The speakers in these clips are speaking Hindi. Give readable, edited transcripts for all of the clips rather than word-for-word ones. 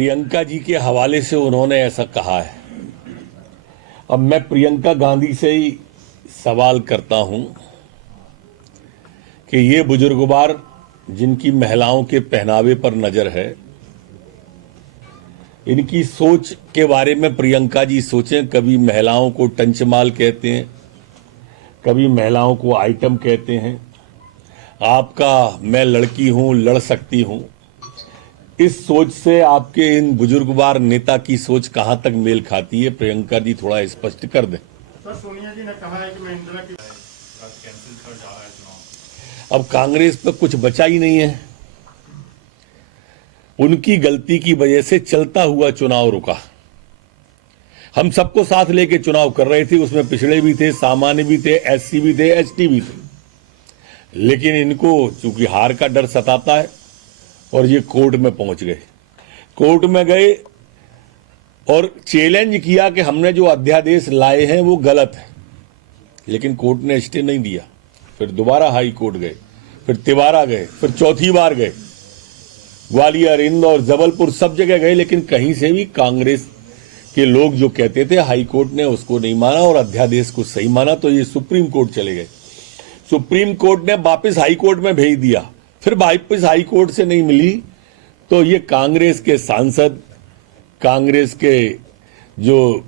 प्रियंका जी के हवाले से उन्होंने ऐसा कहा है। अब मैं प्रियंका गांधी से ही सवाल करता हूं कि ये बुजुर्गवार जिनकी महिलाओं के पहनावे पर नजर है, इनकी सोच के बारे में प्रियंका जी सोचें। कभी महिलाओं को टंचमाल कहते हैं, कभी महिलाओं को आइटम कहते हैं। आपका मैं लड़की हूं, लड़ सकती हूं, इस सोच से आपके इन बुजुर्गवार नेता की सोच कहां तक मेल खाती है? प्रियंका जी थोड़ा स्पष्ट कर दें। सर, सोनिया जी ने कहा है कि मैं इंदिरा की कैंसिल कर जा रहा है चुनाव। अब कांग्रेस पे कुछ बचा ही नहीं है। उनकी गलती की वजह से चलता हुआ चुनाव रुका। हम सबको साथ लेके चुनाव कर रहे थे, उसमें पिछड़े भी थे, सामान्य भी थे, एससी भी थे, एसटी भी थे। लेकिन इनको चूंकि हार का डर सताता है और ये कोर्ट में पहुंच गए। कोर्ट में गए और चैलेंज किया कि हमने जो अध्यादेश लाए हैं वो गलत है, लेकिन कोर्ट ने स्टे नहीं दिया। फिर दोबारा हाई कोर्ट गए, फिर तिवारा गए, फिर चौथी बार गए, ग्वालियर, इंदौर, जबलपुर, सब जगह गए, लेकिन कहीं से भी कांग्रेस के लोग जो कहते थे हाई कोर्ट ने उसको नहीं माना और अध्यादेश को सही माना, तो ये सुप्रीम कोर्ट चले गए। सुप्रीम कोर्ट ने वापस हाई कोर्ट में भेज दिया, फिर वापस हाई कोर्ट से नहीं मिली, तो ये कांग्रेस के सांसद, कांग्रेस के जो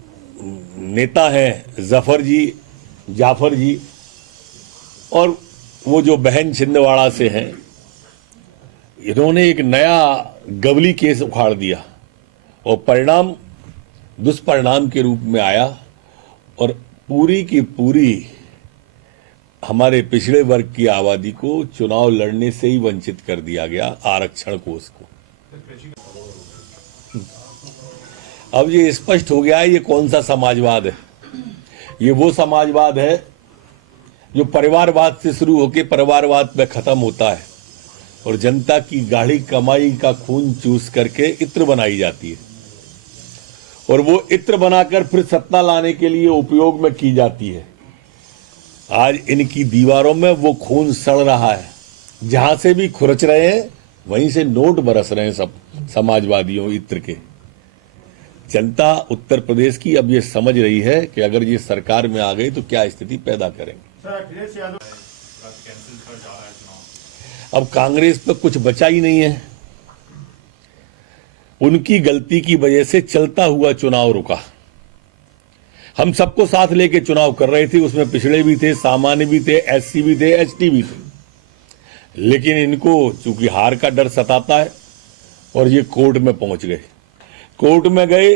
नेता हैं जाफर जी और वो जो बहन छिंदवाड़ा से हैं, इन्होंने एक नया गवली केस उखाड़ दिया और परिणाम दुष्परिणाम के रूप में आया और पूरी की पूरी हमारे पिछड़े वर्ग की आबादी को चुनाव लड़ने से ही वंचित कर दिया गया, आरक्षण को उसको। अब ये स्पष्ट हो गया है ये कौन सा समाजवाद है। ये वो समाजवाद है जो परिवारवाद से शुरू होकर परिवारवाद में खत्म होता है और जनता की गाढ़ी कमाई का खून चूस करके इत्र बनाई जाती है और वो इत्र बनाकर फिर सत्ता लाने के लिए उपयोग में की जाती है। आज इनकी दीवारों में वो खून सड़ रहा है, जहां से भी खुरच रहे हैं वहीं से नोट बरस रहे हैं सब समाजवादियों इत्र के। जनता उत्तर प्रदेश की अब ये समझ रही है कि अगर ये सरकार में आ गई तो क्या स्थिति पैदा करेंगे। सर, अखिलेश यादव कैंसिल कर जा रहा है चुनाव। अब कांग्रेस पे कुछ बचा ही नहीं है। उनकी गलती की वजह से चलता हुआ चुनाव रुका। हम सबको साथ लेके चुनाव कर रहे थे, उसमें पिछड़े भी थे, सामान्य भी थे, एससी भी थे, एसटी भी थे। लेकिन इनको चूंकि हार का डर सताता है और ये कोर्ट में पहुंच गए। कोर्ट में गए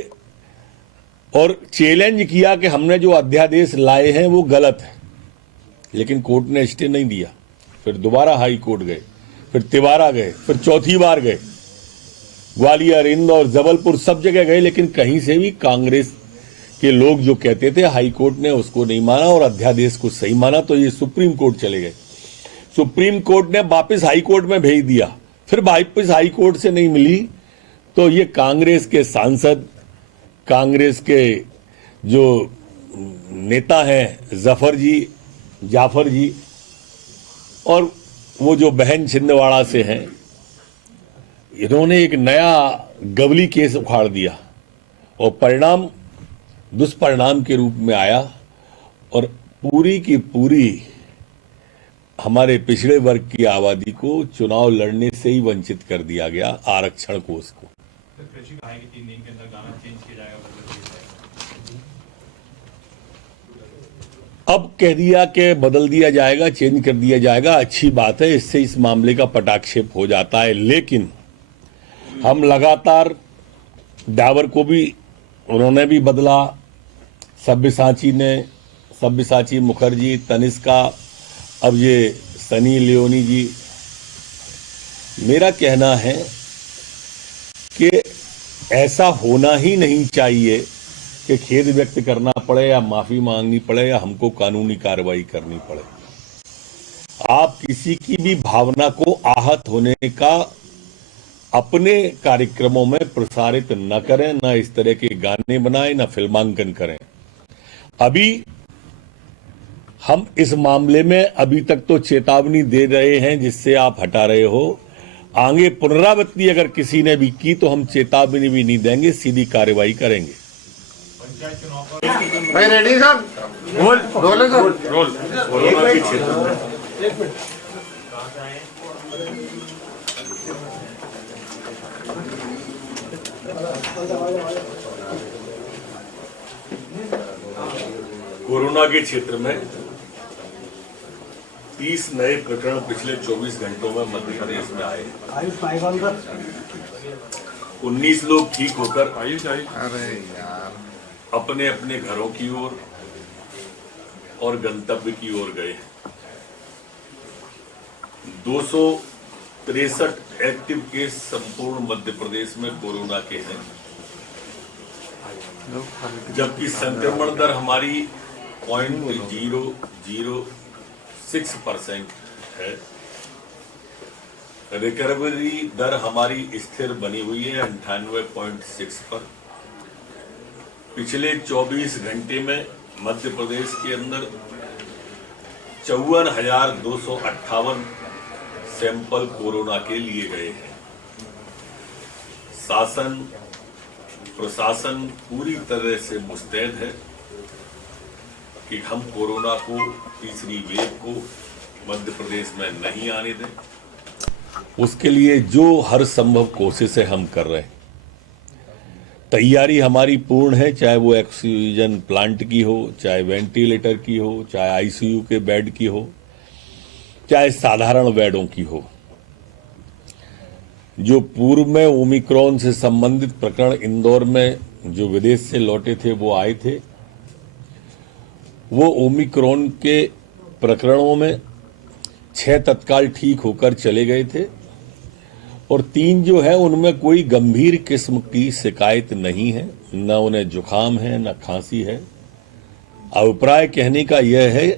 और चैलेंज किया कि हमने जो अध्यादेश लाए हैं वो गलत है, लेकिन कोर्ट ने स्टे नहीं दिया। फिर दोबारा हाई कोर्ट गए, फिर तिवारा गए, फिर चौथी बार गए, ग्वालियर, इंदौर, जबलपुर, सब जगह गए, लेकिन कहीं से भी कांग्रेस के लोग जो कहते थे हाई कोर्ट ने उसको नहीं माना और अध्यादेश को सही माना, तो ये सुप्रीम कोर्ट चले गए। सुप्रीम कोर्ट ने वापस हाई कोर्ट में भेज दिया, फिर वापस हाई कोर्ट से नहीं मिली, तो ये कांग्रेस के सांसद, कांग्रेस के जो नेता हैं जाफर जी और वो जो बहन छिंदवाड़ा से हैं, इन्होंने एक नया गवली केस उखाड़ दिया और परिणाम दुष्परिणाम के रूप में आया और पूरी की पूरी हमारे पिछड़े वर्ग की आबादी को चुनाव लड़ने से ही वंचित कर दिया गया, आरक्षण को उसको। अब कह दिया कि बदल दिया जाएगा, चेंज कर दिया जाएगा, अच्छी बात है, इससे इस मामले का पटाक्षेप हो जाता है। लेकिन हम लगातार डावर को भी उन्होंने भी बदला, सब्यसाची मुखर्जी, तनिष्का, अब ये सनी लियोनी जी। मेरा कहना है कि ऐसा होना ही नहीं चाहिए कि खेद व्यक्त करना पड़े या माफी मांगनी पड़े या हमको कानूनी कार्रवाई करनी पड़े। आप किसी की भी भावना को आहत होने का अपने कार्यक्रमों में प्रसारित न करें, न इस तरह के गाने बनाएं, न फिल्मांकन करें। अभी हम इस मामले में अभी तक तो चेतावनी दे रहे हैं जिससे आप हटा रहे हो। आगे पुनरावृत्ति अगर किसी ने भी की तो हम चेतावनी भी नहीं देंगे, सीधी कार्रवाई करेंगे। भाई ready sir, roll sir, roll. Corona के क्षेत्र में कोरोना के क्षेत्र में 30 नए प्रकरण पिछले 24 घंटों में मध्य प्रदेश में आए। 19 लोग ठीक होकर अरे यार, अपने अपने घरों की ओर और गंतव्य की ओर गए। 263 एक्टिव केस संपूर्ण मध्य प्रदेश में कोरोना के हैं, जबकि संक्रमण दर हमारी 0.006% है। रिकवरी दर हमारी स्थिर बनी हुई है 98.6 पर। पिछले 24 घंटे में मध्य प्रदेश के अंदर 54,258 सैंपल कोरोना के लिए गए हैं। शासन प्रशासन पूरी तरह से मुस्तैद है कि हम कोरोना को, तीसरी वेव को मध्य प्रदेश में नहीं आने दें। उसके लिए जो हर संभव कोशिशें हम कर रहे हैं, तैयारी हमारी पूर्ण है, चाहे वो ऑक्सीजन प्लांट की हो, चाहे वेंटिलेटर की हो, चाहे आईसीयू के बेड की हो, चाहे साधारण बेडों की हो। जो पूर्व में ओमिक्रॉन से संबंधित प्रकरण इंदौर में जो विदेश से लौटे थे वो आए थे, वो ओमिक्रॉन के प्रकरणों में 6 तत्काल ठीक होकर चले गए थे और 3 जो है उनमें कोई गंभीर किस्म की शिकायत नहीं है, न उन्हें जुकाम है न खांसी है। अभिप्राय कहने का यह है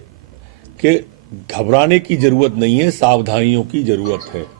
कि घबराने की जरूरत नहीं है, सावधानियों की जरूरत है।